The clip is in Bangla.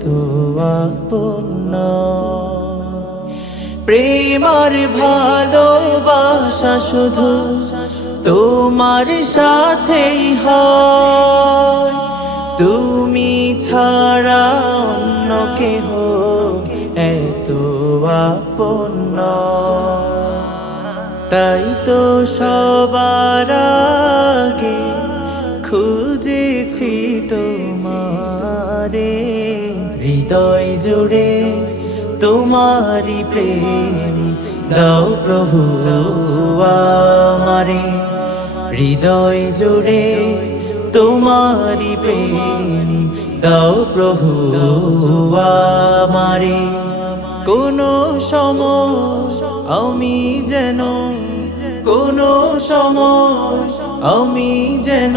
এত আপন প্রেমার ভালোবাসা শুধু তোমার সাথেই হয়। তুমি ছাড়া অন্য কেহ এত আপন তাই তো সবার আগে খুঁজেছি তোমারে। হৃদয় জুড়ে তোমারি প্রেম দাও প্রভু আমারে। হৃদয় জুড়ে তোমারি প্রেম দাও প্রভু আমারে। কোনো সময় আমি যেন কোনো সময় আমি যেন